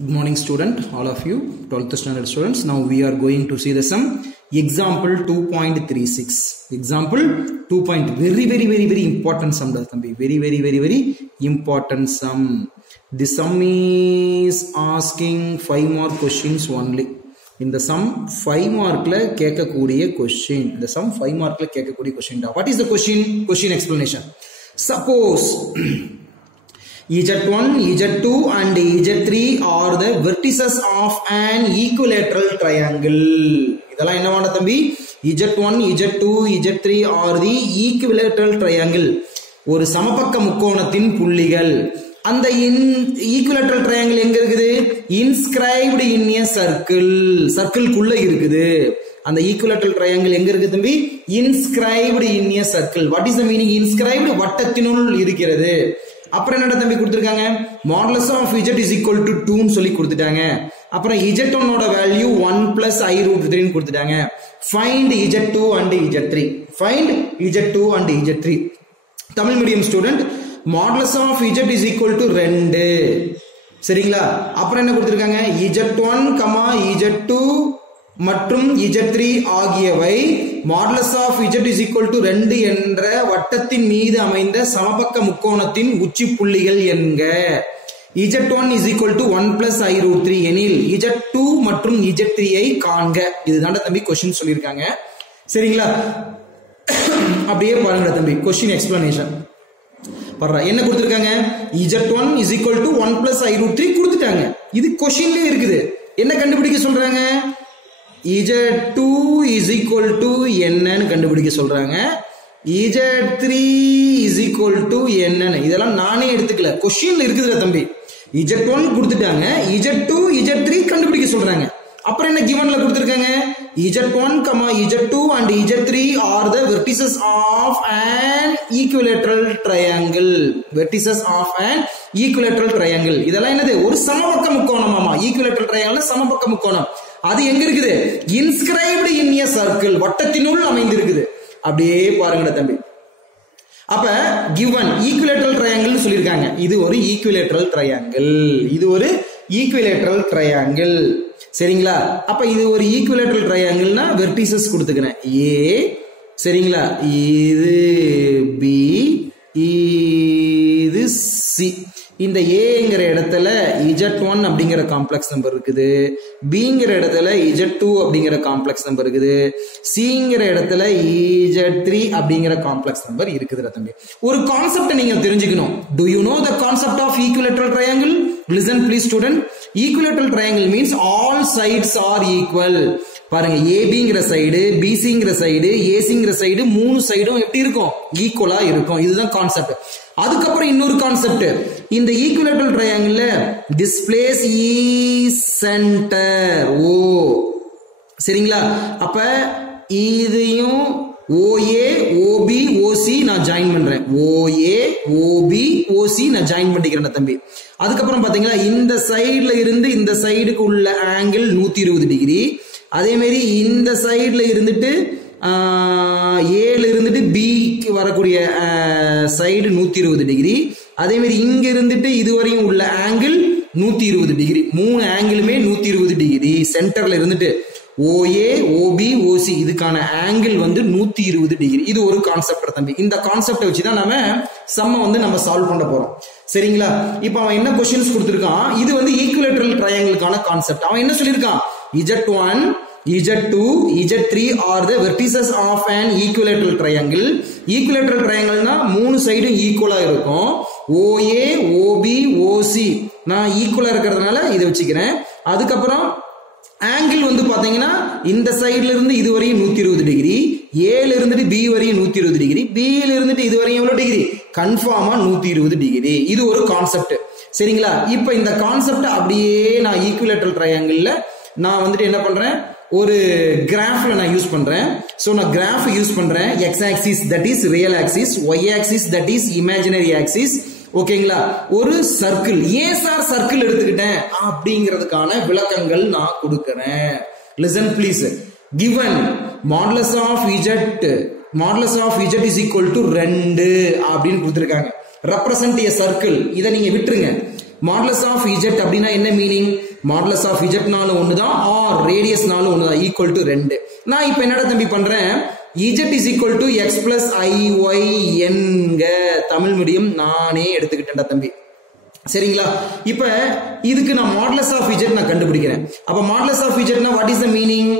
Good morning student, all of you 12th standard students. Now we are going to see the sum example 2.36. Example 2. Very important sum. Very important sum. The sum is asking 5 more questions only. In the sum 5 mark la kekakuriya question. The sum 5 mark la kekakuriya question. What is the question? Question explanation. Suppose Z1, Z2 and Z3 are the vertices of an equilateral triangle. இதெல்லாம் என்னவான தம்பி? Z1, Z2, Z3 are the equilateral triangle. ஒரு சமபக்க முக்கோணத்தின் புள்ளிகள். அந்த equilateral triangle எங்க இருக்குது? Inscribed in a circle. சர்க்கிள்குள்ள இருக்குது. அந்த equilateral triangle எங்க இருக்கு தம்பி? Inscribed in a circle. What is the meaning? Inscribed வட்டத்தினுள் இருக்கிறது. அப்புறம் என்னடா தம்பி கொடுத்திருக்காங்க? modulus of z is equal to 2 ன்னு சொல்லி கொடுத்துட்டாங்க. அப்புறம் z1 ஓட வேல்யூ 1 plus I root 3 ன்னு கொடுத்துட்டாங்க. find z2 and z3. find z2 and z3. Tamil medium student, modulus of z is equal to 2. சரிங்களா? அப்புறம் என்ன கொடுத்திருக்காங்க? z1, z2 மற்றும் z3 ஆகியவை modulus of z is equal to 2 என்ற வட்டத்தின் மீது அமைந்த சமபக்க முக்கோணத்தின் உச்சி புள்ளிகள் என்க. z1 is equal to 1 plus I root 3 எனில் z2 மற்றும் z3 ஐ காண்க. இதுதான் தம்பி क्वेश्चन சொல்லிருக்காங்க. சரிங்களா? அப்படியே பாருங்க தம்பி क्वेश्चन எக்ஸ்பிளனேஷன். பாருங்க என்ன கொடுத்திருக்காங்க? z1 is equal to 1 plus I root 3 கொடுத்துட்டாங்க. இது क्वेश्चनலயே இருக்குது. என்ன கண்டுபிடிக்க சொல்றாங்க? z2 is equal to என்னன்னு கண்டுபிடிக்க சொல்றாங்க. z3 is equal to என்னன்னு இதெல்லாம் நானே எடுத்துக்கல, क्वेश्चनல இருக்குதுல தம்பி. z1 கொடுத்துட்டாங்க, z2 z3 கண்டுபிடிக்க சொல்றாங்க. அப்புறம் என்ன givenல கொடுத்திருக்காங்க? z1, z2 and z3 are the vertices of an equilateral triangle. vertices of an equilateral triangle. இதெல்லாம் என்னது? ஒரு சமபக்க முக்கோணமாமா. equilateral triangle சமபக்க முக்கோணம். அது எங்க இருக்குது? inscribed in a circle. வட்டத்தினுள் அமைந்திருக்குது. அப்படியே பாருங்க தம்பி. அப்ப given equilateral triangle சொல்லிருக்காங்க. இது ஒரு equilateral triangle. இது ஒரு equilateral triangle. சரிங்களா? அப்ப இது ஒரு equilateral triangleனா vertices கொடுத்துக்கிறேன். A, சரிங்களா? இது B, இது C. இந்த ஏங்கிற இடத்துல z1 அப்படிங்கிற காம்ப்ளெக்ஸ் நம்பர் இருக்குது, பிங்கிற இடத்துல z2 அப்படிங்கிற காம்ப்ளெக்ஸ் நம்பர் இருக்குது, சிங்கிற இடத்துல z3 அப்படிங்கிற காம்ப்ளெக்ஸ் நம்பர் இருக்குது தம்பி. ஒரு கான்செப்ட் நீங்க தெரிஞ்சுக்கணும். Do you know the concept of equilateral triangle? Listen please student. Equilateral triangle means all sides are equal. பாருங்க, ஏபிங்கிற சைடு, பிசிங்கிற சைடு, ஏசிங்கிற சைடு, மூணு சைடும் எப்படி இருக்கும்? ஈக்குவலா இருக்கும். இதுதான் கான்செப்ட். அதுக்கப்புறம் இன்னொரு கான்செப்ட், இந்த ஈக்குவலேட்டரல் ட்ரையாங்கிள்ல டிஸ்பிளேஸ் இஸ் சென்டர் ஓ. சரிங்களா? அப்ப இதையும் OA, OB, OC நான் ஜாயின் பண்றேன். OA, OB, OC நான் ஜாயின் பண்ணிக்கிறேன் தம்பி. அதுக்கப்புறம் பாத்தீங்களா, இந்த சைடுல இருந்து இந்த சைடுக்கு உள்ள ஆங்கிள் 120 டிகிரி. அதே மாதிரி இந்த சைடுல இருந்துட்டு ஏல இருந்துட்டு பிக்கு வரக்கூடிய சைடு 120 டிகிரி. அதே மாதிரி இங்க இருந்துட்டு இதுவரையும் உள்ள ஆங்கிள் 120 டிகிரி. மூணு ஆங்கிளுமே 120 டிகிரி. சென்டர்ல இருந்துட்டு OA, OB, OC இதுக்கான ஆங்கிள் வந்து 120 டிகிரி. இது ஒரு கான்செப்ட் தம்பி. இந்த கான்செப்டை வச்சுதான் நம்ம சம்ம வந்து நம்ம சால்வ் பண்ண போறோம். சரிங்களா? இப்ப அவன் என்ன क्वेश्चंस கொடுத்திருக்கான்? இது வந்து ஈக்குவலேட்டரல் ட்ரையாங்கிளுக்கான கான்செப்ட். அவன் என்ன சொல்லியிருக்கான்? z1, z2, z3 are the vertices of an equilateral triangle. equilateral triangleனா மூணு சைடும் ஈக்குவலா இருக்கும். OA, OB, OC நான் ஈக்குவலா இருக்கிறதுனால இதை வச்சுக்கிறேன். அதுக்கப்புறம் ஆங்கிள் வந்து பாத்தீங்கன்னா இந்த சைடுல இருந்து இது வரையும் 120 டிகிரி, ஏல இருந்துட்டு பி வரையும் 120 டிகிரி, பில இருந்துட்டு இது வரையும் எவ்வளவு டிகிரி? கன்ஃபார்மா 120 டிகிரி. இது ஒரு கான்செப்ட். சரிங்களா? இப்ப இந்த கான்செப்ட் அப்படியே நான் ஈக்குவலேட்டரல் ட்ரையாங்கிள்ல நான் வந்துட்டு என்ன பண்றேன்? ஒரு கிராஃப்ல நான் யூஸ் பண்றேன். சோ நான் கிராஃப் யூஸ் பண்றேன். x axis that is real axis, y axis that is imaginary axis. ஓகேங்களா? ஒரு சர்க்கிள், ஏன் சார் சர்க்கிள் எடுத்துக்கிட்டேன் அப்படிங்கிறதுக்கான விளக்கங்கள் நான் கொடுக்கிறேன். Listen please. given modulus of z is equal to 2 அப்படின்னு கொடுத்திருக்காங்க. represent a circle. இதை நீங்க விட்டுருங்க. மாடுலஸ் ஆஃப் இஜெட் அப்படின்னா என்ன மீனிங்? மாடுலஸ் ஆஃப் இஜெட்னாலும் ஒண்ணுதான், ஆர் ரேடியஸ்னாலும் ஒண்ணுதான், ஈக்குவல் டு 2. நான் இப்ப என்னடா தம்பி பண்றேன், Z is equal to X plus ஐஒய் என்க தமிழ் மீடியம் நானே எடுத்துக்கிட்டேன்டா தம்பி. சரிங்களா? இப்ப இதுக்கு நான் மாடுலஸ் ஆஃப் இஜெட் நான் கண்டுபிடிக்கிறேன். அப்ப மாடுலஸ் ஆஃப் இஜெட்னா வாட் இஸ் த மீனிங்?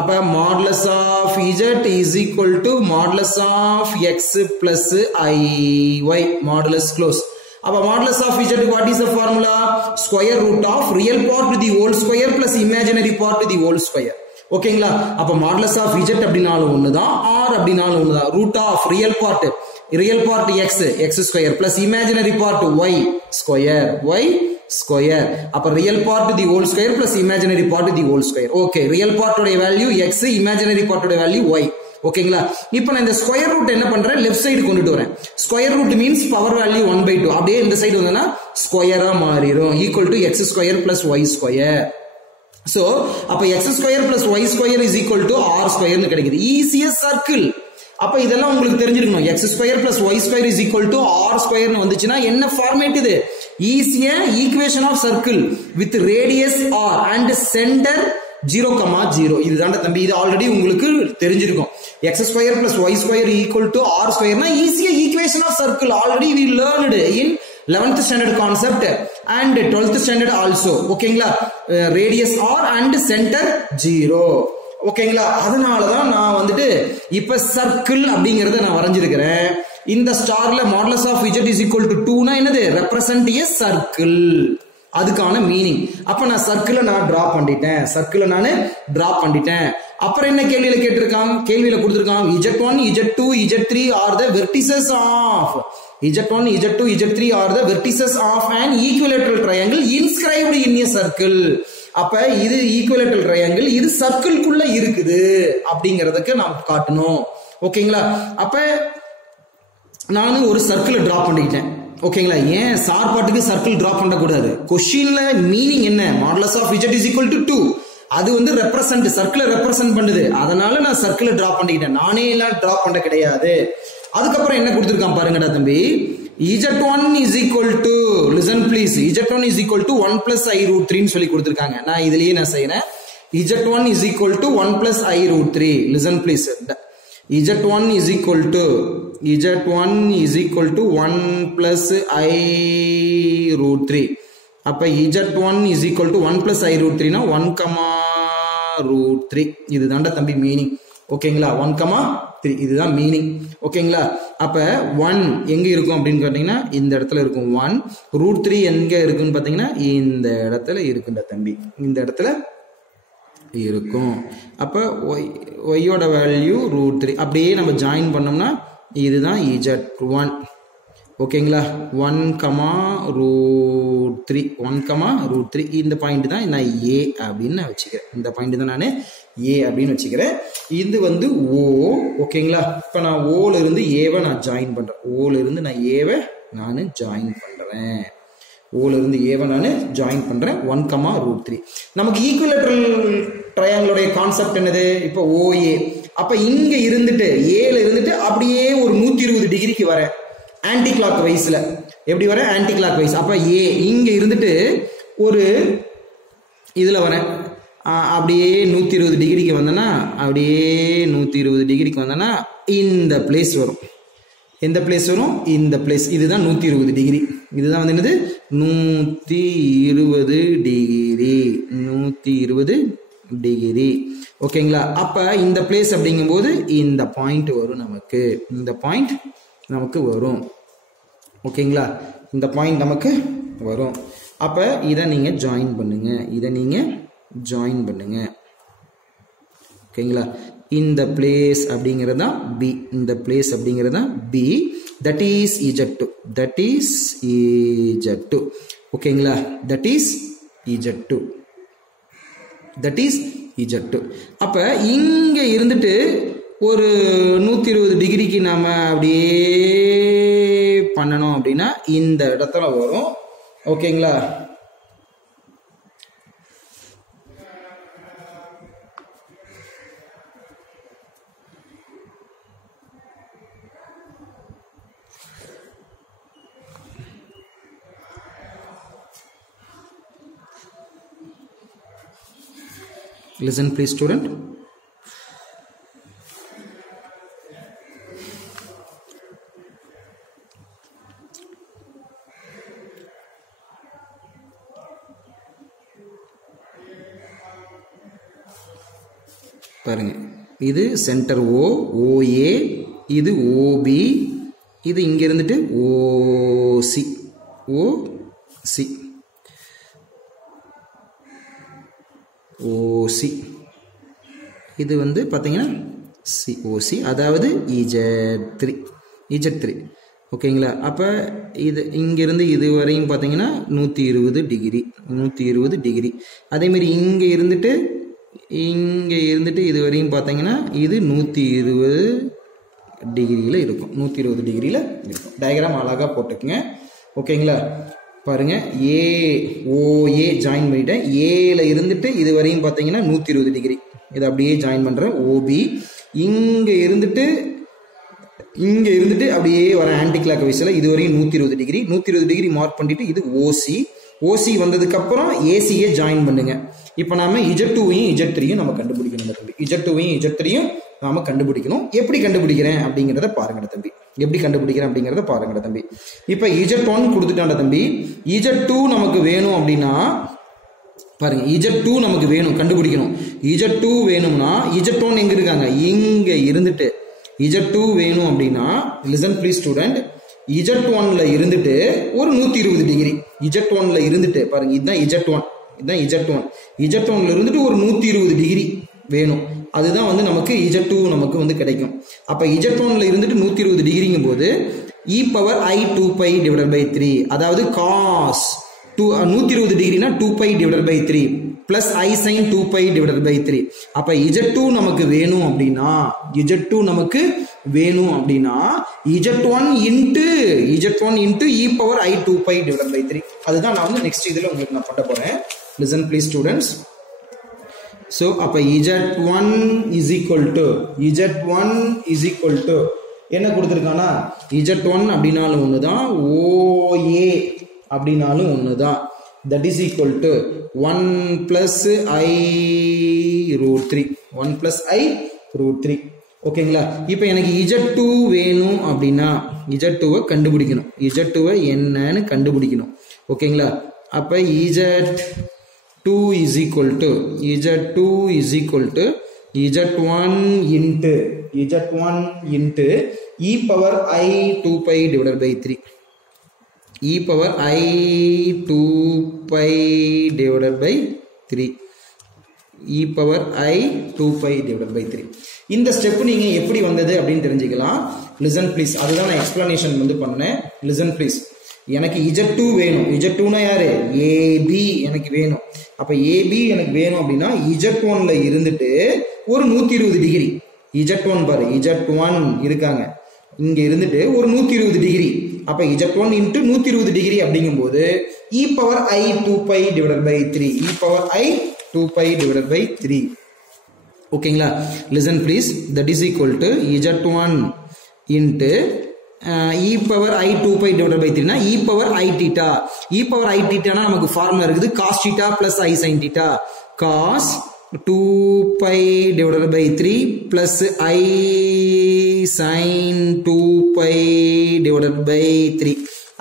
அப்ப modulus of Z is equal to modulus of X plus I Y modulus close. அப்ப modulus of Z what is the formula? Square root of real part to the whole square plus imaginary part to the whole square. ஓகேங்களா? அப்ப modulus of Z அப்படினாலும் ஒண்ணுதான், or அப்படினாலும் ஒண்ணுதான். Root of real part x square plus imaginary part y square. அப்ப real part the whole square plus imaginary part the whole square. Okay, real பார்ட்டோட value x, imaginary பார்ட்டோட value y. ஓகேங்களா? இப்போ நான் இந்த ஸ்கொயர் ரூட் என்ன பண்றேன், left side கொண்டுட்டு வரேன். Square root means power value 1/2. அப்படியே இந்த சைடு வந்தா ஸ்கொயரா மாறிடும், equal to x square plus y square. So அப்ப x square plus y square is equal to r ஸ்கொயர்னு கிடைக்குது. ஈஸியா சர்க்கிள். அப்ப இதெல்லாம் உங்களுக்கு தெரிஞ்சிருக்கணும். x square plus y square is equal to r ஸ்கொயர்னு வந்துச்சுன்னா என்ன ஃபார்மேட் இது? ஈஸியா equation of circle with radius r and centre 0,0. இதுதான் தம்பி, இது ஆல்ரெடி உங்களுக்கு தெரிஞ்சிருக்கும். x square plus y square equal to r ஸ்கொயர்னா ஈஸியா equation of circle. Already we learned in 11th standard concept and 12th standard also. ஓகேங்களா? Radius r and centre 0. ஓகேங்களா? அதனாலதான் நான் வந்துட்டு இப்ப சர்க்கிள் அப்படிங்கறத நான் வரைஞ்சிருக்கிறேன். இந்த ஸ்டார்ல modulus of Z is equal to 2 னா என்னது? Represent a circle. அதுக்கான மீனிங். அப்ப நான் சர்க்கிளை நான் டிரா பண்ணிட்டேன். அப்புறம் என்ன கேள்வியில கேட்டிருக்காங்க? கேள்வியில கொடுத்திருக்காங்க z1, z2, z3 are the vertices of z1, z2, z3 are the vertices of an equilateral triangle inscribed in a circle. அப்ப இது ஈக்குவலேட்டரல் ட்ரையாங்கிள், இது சர்க்கிள்குள்ள இருக்குது அப்படிங்கறதுக்கு நாம் காட்டணும். ஓகேங்களா? அப்ப நான் ஒரு சர்க்கிள் டிரா பண்ணிட்டேன். ஓகேங்களா? ஏன் சார்பாட்டுக்கு சர்க்கிள் டிரா பண்ணக்கூடாது? கொஸ்டின்ல மீனிங் என்ன? Modulus of Z is equal to 2. அது வந்து ரெப்ரசன்ட், சர்க்கிளை ரெப்ரசன்ட் பண்ணுது. அதனால நான் சர்க்கிளை டிரா பண்ணிக்கிட்டேன். நானே எல்லாம் டிரா பண்ண கிடையாது. அதுக்கப்புறம் என்ன கொடுத்திருக்கான் பாருங்கடா தம்பி. z1 is equal to, listen please, z1 is equal to 1 plus I root 3 ன்னு சொல்லி கொடுத்திருக்காங்க. நான் இதுலயே நான் செய்றேன். z1 is equal to 1 plus I root 3. Listen please. z1 is equal to 1 plus I root 3. அப்ப z1 is equal to 1 plus I root 3 னா 1, root 3. இதுதான்டா தம்பி மீனிங். ஓகேங்களா? 1,3 இதுதான் மீனிங். ஓகேங்களா? அப்ப 1 எங்க இருக்கும் அப்படின்னு கேட்டீங்கன்னா இந்த இடத்துல இருக்கும் 1. ரூட் 3 எங்க இருக்குன்னு பாத்தீங்கன்னா இந்த இடத்துல இருக்குன்ற தம்பி, இந்த இடத்துல இருக்கும். அப்ப y-யோட வேல்யூ ரூட் 3. அப்படியே நம்ம ஜாயின் பண்ணோம்னா இதுதான் z1. ஓகேங்களா? 1,√3 இந்த பாயிண்ட் தான் நான் a அப்படின்னு நான் வச்சுக்கிறேன். இந்த பாயிண்ட் தான் நான் a அப்படின்னு வச்சுக்கிறேன். இது வந்து o. ஓகேங்களா? இப்ப நான் ஓல இருந்து ஏவை நான் ஜாயின் பண்றேன். ஓல இருந்து நான் ஏவை நான் ஜாயின் பண்றேன். ஓல இருந்து ஏவை நான் ஜாயின் பண்றேன். 1,√3. நமக்கு ஈக்குவலேட்டரல் ட்ரையாங்கிளுடைய கான்செப்ட் என்னது? இப்போ OA. அப்ப இங்க இருந்துட்டு ஏல இருந்துட்டு அப்படியே ஒரு 120 டிகிரிக்கு வரேன். ஆன்டி கிளாக் வைஸ்ல எப்படி வர? Anticlockwise. அப்ப ஏ இங்க இருந்துட்டு ஒரு இதுல வரேன். அப்படியே 120 டிகிரிக்கு வந்தேன்னா, அப்படியே 120 டிகிரிக்கு வந்தேன்னா இந்த பிளேஸ் வரும். எந்த பிளேஸ் வரும்? இந்த பிளேஸ். இதுதான் 120 டிகிரி. இதுதான் வந்து என்னது? 120 டிகிரி. 120 டிகிரி. ஓகேங்களா? அப்ப இந்த பிளேஸ் அப்படிங்கும்போது இந்த பாயிண்ட் வரும் நமக்கு. இந்த பாயிண்ட் நமக்கு வரும். ஓகேங்களா? இந்த பாயிண்ட் நமக்கு வரும். அப்ப இதை நீங்க ஜாயின் பண்ணுங்க. ஓகேங்களா? இந்த பிளேஸ் அப்படிங்கறதா B. இந்த பிளேஸ் அப்படிங்கறதா B. That is Z2. ஓகேங்களா? That is Z2. அப்ப இங்க இருந்துட்டு ஒரு 120 டிகிரிக்கு நாம அப்படியே பண்ணணும் அப்படின்னா இந்த இடத்துல வரும். ஓகேங்களா? Listen please student. பாருங்க, இது சென்டர் O, OA, இது OB, இது இங்க இருந்துட்டு OC, OC, OC, இது வந்து பாத்தீங்கன்னா COC, அதாவது EZ3, ஓகேங்களா? அப்ப இது இங்க இருந்து இது வரையும் பாத்தீங்கன்னா 120 டிகிரி. அதே மாதிரி இங்க இருந்துட்டு இது வரையும் பார்த்தீங்கன்னா இது 120 டிகிரியில் இருக்கும். 120 டிகிரியில் இருக்கும். டயக்ராம் அழகாக போட்டுக்குங்க. ஓகேங்களா? பாருங்க, OA ஜாயின் பண்ணிட்டேன். ஏல இருந்துட்டு இது வரையும் பார்த்தீங்கன்னா 120 டிகிரி. இதை அப்படியே ஜாயின் பண்ணுறேன். OB இங்கே இருந்துட்டு அப்படியே வர ஆன்டி கிளாக் வைஸில் இது வரையும் 120 டிகிரி மார்க் பண்ணிட்டு இது OC வந்ததுக்கு அப்புறம் ACயை ஜாயின் பண்ணுங்க. இப்போ நாம Z2வையும் Z3யும் நம்ம கண்டுபிடிக்கணும் தம்பி. Z2வையும் Z3யும் நாம கண்டுபிடிக்கணும். எப்படி கண்டுபிடிக்கிறேன் அப்படிங்கிறத பாருங்க தம்பி. இப்போ Z1 கொடுத்துட்டாண்ட தம்பி. Z2 நமக்கு வேணும் அப்படின்னா பாருங்க, Z2 நமக்கு வேணும், கண்டுபிடிக்கணும். Z2 வேணும்னா Z1 எங்க இருக்காங்க? இங்க இருந்துட்டு Z2 வேணும் அப்படின்னா லிசன் ப்ளீஸ் ஸ்டூடெண்ட். Z1ல இருந்துட்டு ஒரு 120 டிகிரி. Z1ல இருந்துட்டு பாருங்க, இதுதான் Z1. Z1ல இருந்துட்டு ஒரு 120 டிகிரி வேணும். அதுதான் வந்து நமக்கு Z2 நமக்கு வந்து கிடைக்கும். அப்ப Z1ல இருந்துட்டு 120 டிகிரிங்கும் போது e⁻i2π/3, அதாவது cos 120 டிகிரினா 2π/3 பிளஸ் i sin 2π/3. அப்ப Z2 நமக்கு வேணும் அப்படின்னா Z1 இன்ட்டு e⁻i2π/3. அதுதான் நான் வந்து நெக்ஸ்ட் இதுல உங்களுக்கு நான் பண்ண போறேன். Listen please students. So அப்ப Z1 is equal to என்ன கொடுத்திருக்கானா, Z1 அப்படினாலும் ஒண்ணுதான், OA அப்படினாலும் ஒண்ணுதான். That is equal to 1 plus I root 3. ஓகேங்களா? இப்போ எனக்கு Z2 வேணும் அப்படின்னா Z2வை கண்டுபிடிக்கணும். Z2வை என்னன்னு கண்டுபிடிக்கணும். ஓகேங்களா? அப்ப Z2 is equal to Z1 into e⁻i2π/3. e⁻i2π/3. இந்த ஸ்டெப் நீங்க எப்படி வந்தது அப்படின்னு தெரிஞ்சுக்கலாம். Listen please. அதுதான் நான் எக்ஸ்பிளனேஷன் வந்து பண்ணேன். Listen please. எனக்கு Z2 வேணும். Z2னா யாரு? AB எனக்கு வேணும். அப்ப AB எனக்கு வேணும் அப்படின்னா Z1ல இருந்துட்டு ஒரு 120 டிகிரி. Z1 பாரு, Z1 இருக்காங்க, இங்க இருந்துட்டு ஒரு 120 டிகிரி. அப்ப Z1 இன்ட்டு 120 டிகிரி அப்படிங்கும்போது e⁻i2π/3. ஓகேங்களா? Listen please. That is equal to Z1 into e⁻i2π/3னா e⁻i⁻ நமக்கு ஃபார்முலா இருக்குது. cos θ plus i sin θ. cos 2π/3 plus i sin 2π/3.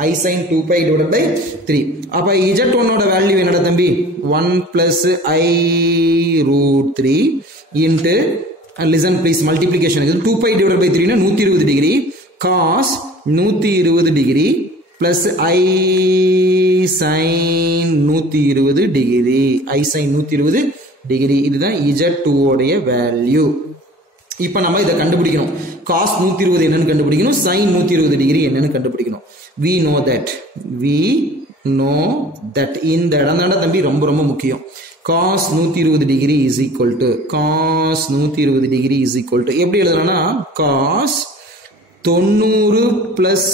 i sin 2π/3. அப்ப Z1 ஓட வேல்யூ என்னடா தம்பி? 1 plus I root 3 into listen please multiplication இருக்குது. 2π/3 னா 120 degree. cos 120 degree plus I sin 120 degree. I sin 120 degree. இதுதான் Z2 உடைய value. இப்ப நம்ம இதை கண்டுபிடிக்கணும். cos 120 என்னன்னு கண்டுபிடிக்கணும், sin 120 டிகிரி என்னன்னு கண்டுபிடிக்கணும். we know that இந்த இடம் தான தம்பி ரொம்ப ரொம்ப முக்கியம். cos 120 degree is equal to எப்படி எழுதலாம்னா cos 90 plus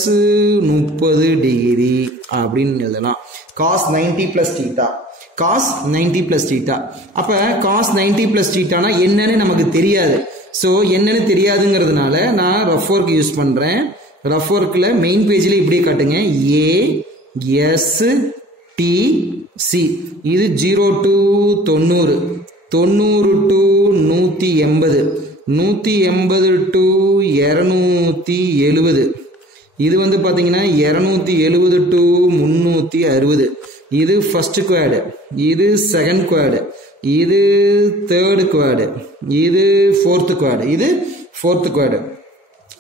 30 டிகிரி அப்படின்னு எழுதலாம். cos 90 plus θ. அப்ப cos 90 plus θனா என்னன்னு நமக்கு தெரியாது. சோ என்னன்னு தெரியாதுங்கிறதுனால நான் ரஃப் ஒர்க் யூஸ் பண்றேன். ரஃப் ஒர்க்ல மெயின் பேஜ்ல இப்படியே காட்டுங்க. ASTC இது 0 to 90 90 to 180, 180 to 270. இது வந்து பாத்தீங்கன்னா 270 to 360. இது ஃபர்ஸ்ட் குவாட், இது செகண்ட் குவாட், இது தேர்ட் குவாட், இது ஃபோர்த் குவாட், இது ஃபோர்த் குவாட்.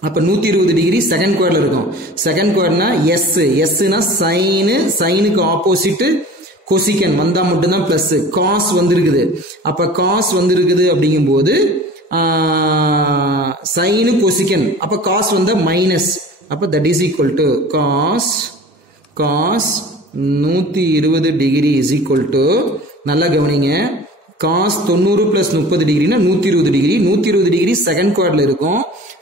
அப்ப 120 டிகிரி செகண்ட் குவாட்ல இருக்கும். செகண்ட் குவாட்னா எஸ், எஸ்னா சைனு, சைனுக்கு ஆப்போசிட் கொசிகன் வந்தா மட்டும்தான் பிளஸ். காஸ் வந்திருக்குது, அப்ப காஸ் வந்திருக்குது அப்படிங்கும்போது சைனு கொசிகன், அப்ப காஸ் வந்தா மைனஸ். அப்ப that is equal to cos 120 degree is equal to, நல்லா கவனிங்க, காஸ் 90 பிளஸ் 30 டிகிரினா 120 டிகிரி. 120 டிகிரி செகண்ட் குவாட்ல இருக்கும்.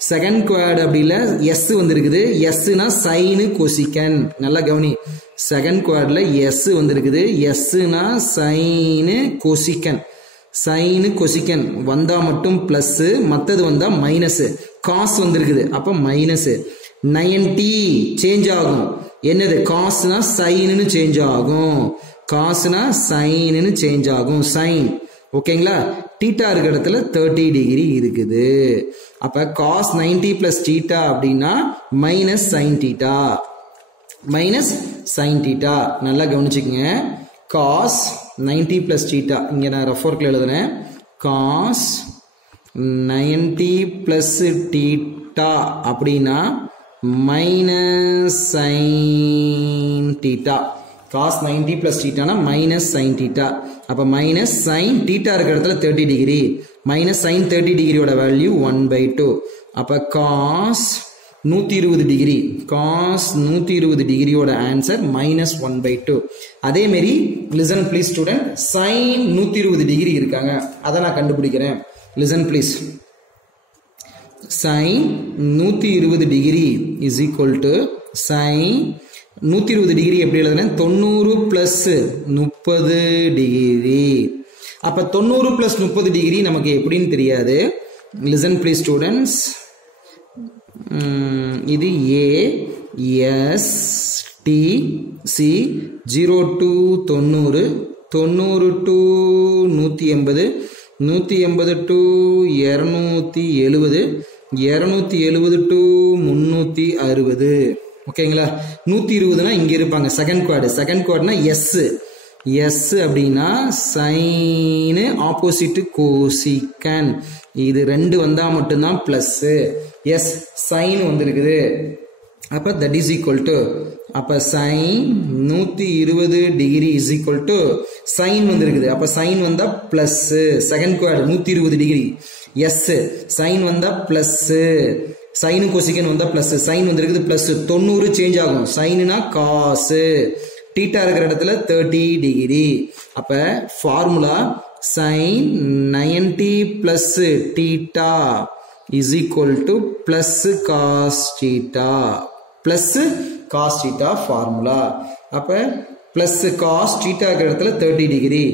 செகண்ட் குவாட் அப்படி இல்ல எஸ் வந்திருக்குது. எஸ்னா சைனு கொசிகன், நல்லா கவனி, செகண்ட் குவாட்ல எஸ் வந்திருக்குது. எஸ்னா சைனு கொசிகன், சைனு கொசிகன் வந்தா மட்டும் பிளஸ், மத்தது வந்தா மைனஸ். காஸ் வந்திருக்குது, அப்ப மைனஸ். 90 சேஞ்ச் ஆகும், என்னது காஸ்னா சைனுன்னு சேஞ்ச் ஆகும், காஸ்னா சைனுன்னு சேஞ்ச் ஆகும், சைன். ஓகேங்களா? தீட்டா இருக்க இடத்துல 30 டிகிரி இருக்குது. அப்ப காஸ் 90 பிளஸ் தீட்டா அப்படின்னா minus sine theta, minus sine theta. நல்லா கவனிச்சுக்கங்க, காஸ் 90 பிளஸ் தீட்டா, இங்க நான் ரஃப் ஒர்க்ல எழுதுறேன், காஸ் 90 பிளஸ் தீட்டா அப்படின்னா minus sine theta. Cos 90 plus தீட்டானா மைனஸ் சைன் தீட்டா. அப்ப மைனஸ் சைன் தீட்டா இருக்கிற இடத்துல 30 டிகிரி, மைனஸ் சைன் 30 டிகிரியோட வேல்யூ 1/2. அப்ப காஸ் 120 டிகிரி, காஸ் 120 டிகிரியோட ஆன்சர் மைனஸ் 1/2. அதே மாதிரி listen please student, sine 120 degree இருக்காங்க, அதை நான் கண்டுபிடிக்கிறேன். Listen please, sin 120 degree is equal to sin 120 degree எப்படி எழுதுறேன், 90 பிளஸ் 30 டிகிரி. அப்ப 90 பிளஸ் 30 டிகிரி நமக்கு எப்படின்னு தெரியாது. லிசன் ப்ளீஸ் ஸ்டூடெண்ட்ஸ், இது A S T C 0 to 90, 90 to 180, 180 to 270, 270 to 360. ஓகேங்களா? 120னா இங்க இருப்பாங்க செகண்ட் குவாட், செகண்ட் குவாட்னா எஸ், எஸ் அப்படின்னா சைனு ஆப்போசிட் கோசிகன், இது ரெண்டு வந்தா மட்டும்தான் பிளஸ். எஸ் சைன் வந்திருக்குது, அப்ப தட் இஸ் ஈக்குவல் டு, அப்ப sine 120 degree is equal to sine வந்திருக்குது, அப்ப சைன் வந்தா plus. Second quad 120 degree, S sine வந்தா பிளஸ், சைனு கொசிகன் வந்தா பிளஸ், சைன் வந்திருக்குது பிளஸ். 90 சேஞ்ச் ஆகும், சைனுனா காஸ், தீட்டா இருக்கிற இடத்துல 30 டிகிரி. அப்ப formula sin 90 plus theta is equal to plus cos theta, plus cos theta formula. அப்ப பிளஸ் காஸ் தீட்டா இருக்கிற இடத்துல 30 டிகிரி,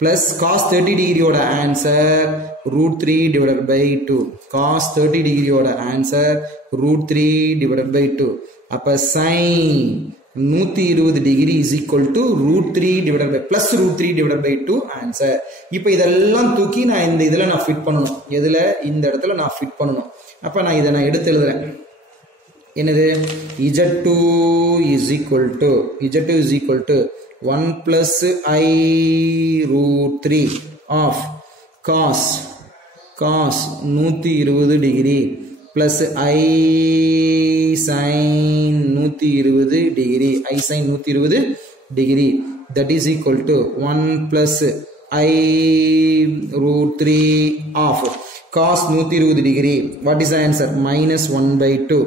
பிளஸ் காஸ் 30 டிகிரியோட ஆன்சர் √3 டிவைடட் பை 2, காஸ் 30 டிகிரியோட ஆன்சர் √3 டிவைடட் பை 2. அப்ப sin 120 degree is equal to √3 divided by plus √3 divided by 2 answer. இப்போ இதெல்லாம் தூக்கி நான் இந்த இதுல நான் ஃபிட் பண்ணணும், எதுல, இந்த இடத்துல நான் ஃபிட் பண்ணணும். அப்ப நான் இதை நான் எடுத்து எழுதுறேன், என்னது, Z2 is equal to 1 plus I √3 of cos 120 degree plus I sin 120 degree, I sin 120 degree, that is equal to 1 plus I √3 of cos 120 degree, what is the answer, minus 1/2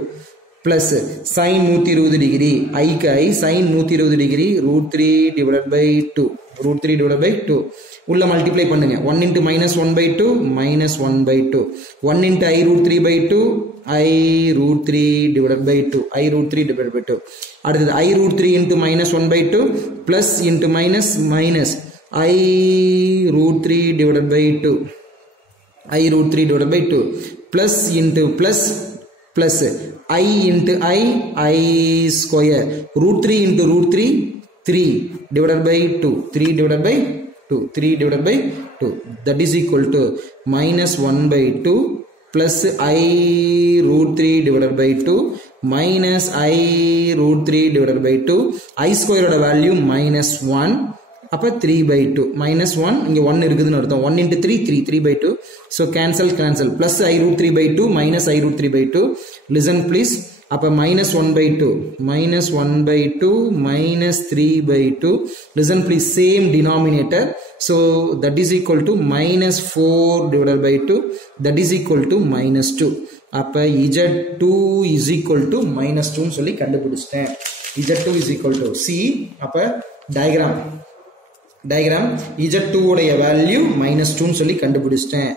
plus sin 120 degree, I க்கு I sin 120 degree √3 divided by 2, √3 divided by 2 உள்ள multiply பண்ணுங்க. 1 into minus 1/2 minus 1/2, 1 into I √3 by 2 I √3 divided by 2, I √3 divided by 2. அடுத்தது I √3 into minus 1/2 plus into minus minus I √3 divided by 2, I √3 divided by 2 plus into plus plus I into I square, √3 into √3 3 divided by 2, 3 divided by 2. 3 divided by 2. That is equal to minus 1 by 2 plus I root 3 divided by 2 minus I root 3 divided by 2. I square value minus 1. அப்ப 3 by 2 minus 1 இங்க 1 இருக்குதுன்னு அர்த்தம் 1 into 3 by 2 so cancel plus I root 3 by 2 minus I root 3 by 2 listen please அப்ப minus 1 by 2 minus 1 by 2 minus 3 by 2 listen please same denominator so that is equal to minus 4 divided by 2 that is equal to minus 2 அப்ப Z2 is equal to minus 2 ன்னு சொல்லி கண்டுபிடிச்சிட்டேன் Z2 is equal to C அப்ப diagram Z2 உடைய value minus 2 ன்னு சொல்லி கண்டுபிடிச்சிட்டேன்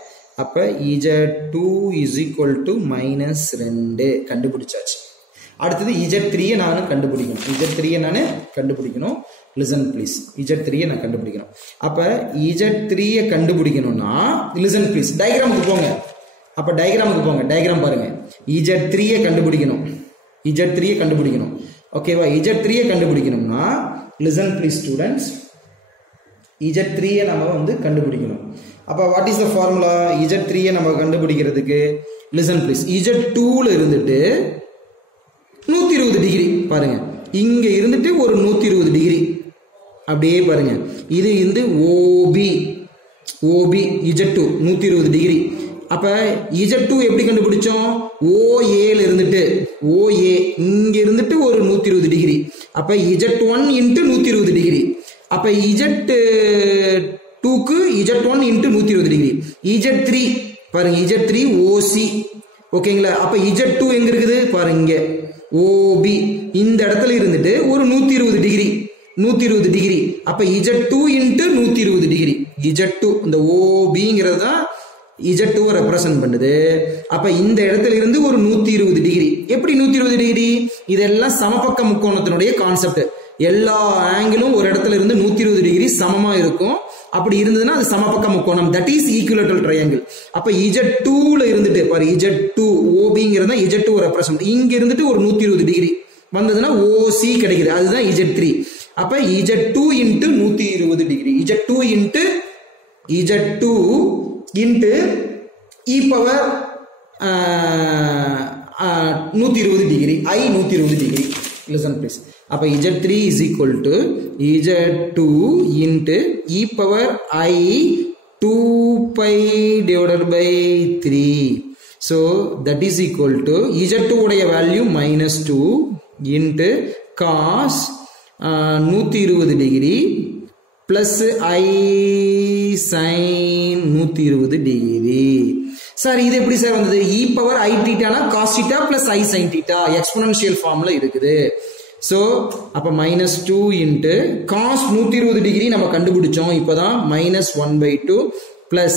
அப்ப Z2 is equal to minus 2 கண்டுபிடிச்சாச்சு அடுத்தது Z3 நான் கண்டுபிடிக்கணும் listen please Z3 நான் கண்டுபிடிக்கணும் அப்ப Z3 கண்டுபிடிக்கணும்னா listen please டயகிராமுக்கு போங்க அப்ப டயகிராமுக்கு போங்க டயகிராம் பாருங்க Z3 கண்டுபிடிக்கணும் ஓகேவா Z3 கண்டுபிடிக்கணும்னா listen please students Z3 நம்ம கண்டுபிடிக்கணும் அப்ப what is the formula Z3 நம்ம கண்டுபிடிக்கிறதுக்கு listen please Z2 ல இருந்துட்டு 120 டிகிரி பாருங்க இங்க இருந்துட்டு ஒரு 120 டிகிரி அப்படியே பாருங்க இது OB Z2 120 டிகிரி அப்ப Z2 எப்படி கண்டுபிடிச்சோம் OA ல இருந்துட்டு OA இங்க இருந்துட்டு ஒரு 120 டிகிரி அப்ப Z1 into 120 டிகிரி அப்ப Z2 க்கு Z1 into 120 டிகிரி Z3 பாருங்க Z3 OC ஓகேங்களா அப்ப Z2 எங்க இருக்குது பாருங்க OB இந்த இடத்துல இருந்துட்டு ஒரு 120 டிகிரி அப்ப Z2 into 120 டிகிரி Z2 இந்த OBங்கிறது தான் Z2 ரெப்ரசன்ட் பண்ணுது அப்ப இந்த இடத்துல இருந்து ஒரு 120 டிகிரி எப்படி 120 டிகிரி இதெல்லாம் சமபக்க முக்கோணத்தினுடைய கான்செப்ட் எல்லா ஆங்கிளும் ஒரு இடத்துல இருந்து 120 டிகிரி சமமா இருக்கும் அப்படி இருந்ததுன்னா அது சமபக்க முக்கோணம் தட் இஸ் ஈக்குவலேட்டரல் ட்ரையாங்கிள் அப்ப Z2 ல இருந்துட்டு பாரு Z2 OBங்கிறது தான் Z2 ரெப்ரசன்ட் இங்க இருந்துட்டு ஒரு 120 டிகிரி வந்ததுன்னா OC கிடைக்குது அதுதான் Z3 அப்ப Z2 into 120 degree Z2 into e power 120 degree I 120 degree listen please அப்ப Z3 is equal to Z2 into e power I 2 pi divided by 3 so that is equal to Z2 உடைய value minus 2 into cos 120 degree plus I sin 120 degree sir இது எப்படி sir வந்தது e power I theta னா cos theta plus I sin theta exponential ஃபார்ம்ல இருக்குது so அப்ப minus 2 into cos 120 degree நம்ம கண்டுபிடிச்சோம் இப்பதான் minus 1 by 2 plus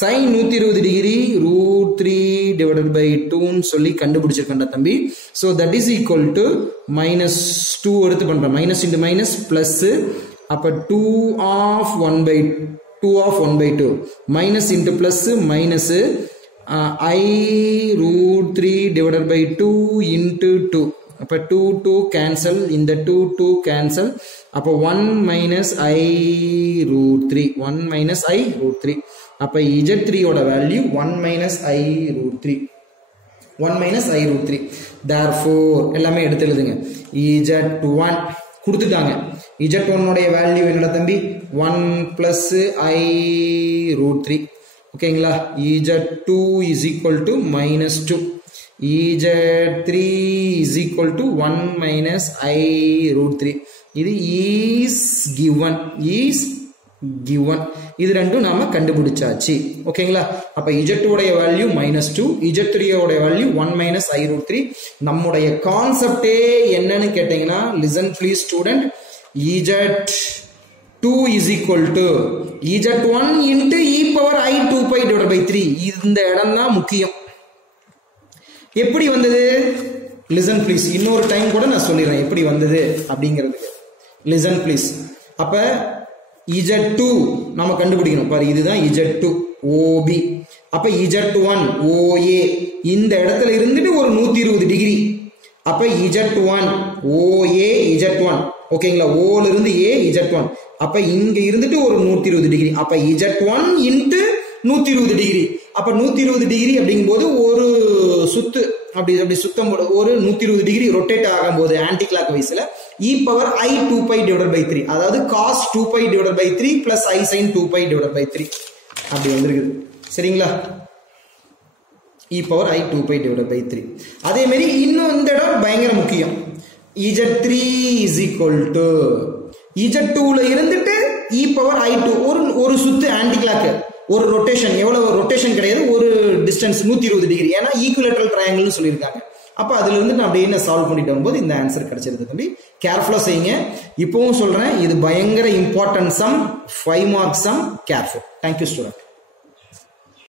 sin 120 degree root 3 divided by 2 ன்னு சொல்லி கண்டுபிடிச்சிருக்கேன்டா தம்பி so that is equal to minus 2 எடுத்து பண்றேன் minus into minus plus அப்ப 2 of 1 by 2 minus into plus minus I root 3 divided by 2 into 2 அப்ப 2 cancel இந்த 2 cancel அப்ப 1 minus I root 3 அப்ப Z3 ஓட value 1 minus I root 3 therefore எல்லாமே எடுத்து எழுதுங்க Z1 கொடுத்துட்டாங்க Z1 உடைய வேல்யூ என்னடா தம்பி 1 plus I root 3 ஓகேங்களா Z2 is equal to minus 2 Z3 is equal to 1 minus I root 3 இது is given இது ரெண்டும் நாம கண்டுபிடிச்சாச்சு ஓகேங்களா அப்ப Z2 உடைய வேல்யூ minus 2 Z3 உடைய வேல்யூ 1 minus I root 3 நம்முடைய கான்செப்டே என்னன்னு கேட்டீங்கன்னா listen please student Z2 is equal to Z1 into e power I 2 pi divided by 3 இந்த இடம் தான் முக்கியம் எப்படி வந்தது listen please இன்னொரு டைம் கூட நான் சொல்லிடுறேன் எப்படி வந்தது அப்படிங்கிறதுக்கு listen please அப்ப Z2 நாம கண்டுபிடிக்கணும் பாரு இதுதான் Z2 OB அப்ப Z1 OA இந்த இடத்துல இருந்துட்டு ஒரு 120 டிகிரி அப்ப Z1 OA Z1 ஓகேங்களா, ஓல இருந்து ஏ Z1. அப்ப இங்க இருந்துட்டு ஒரு 120 டிகிரி. அப்ப Z1 இன்ட்டு 120 டிகிரி. அப்ப 120 டிகிரி அப்படிங்கும்போது ஒரு சுத்து அப்படி சுத்தம் ஒரு 120 டிகிரி ரொட்டேட் ஆகும்போது ஆன்டி கிளாக் வைஸ்ல e power I 2π divided by 3, அதாவது cos 2π divided by 3 plus I sin 2π divided by 3 அப்படி வந்திருக்குது. சரிங்களா, e power I 2π divided by 3. அதே மாதிரி இன்னும் இந்த இடம் பயங்கர முக்கியம். Z3 is equal to Z2 ல இருந்துட்டு e பவர் I2 ஒரு சுத்து ஆன்டி கிளாக், ஒரு ரொட்டேஷன், எவ்வளவு ரொட்டேஷன் கிடையாது, ஒரு டிஸ்டன்ஸ் 120 டிகிரி, ஏன்னா ஈக்குவலேட்டரல் ட்ரையாங்கிள்னு சொல்லியிருக்காங்க. அப்ப அதுல இருந்து நான் அப்படியே சால்வ் பண்ணிட்டு வரும்போது இந்த ஆன்சர் கிடைச்சிருக்கு. தம்பி கேர்ஃபுல்லா செய்யுங்க. இப்பவும் சொல்றேன், இது பயங்கர important sum, 5 mark sum. Careful. Thank you student.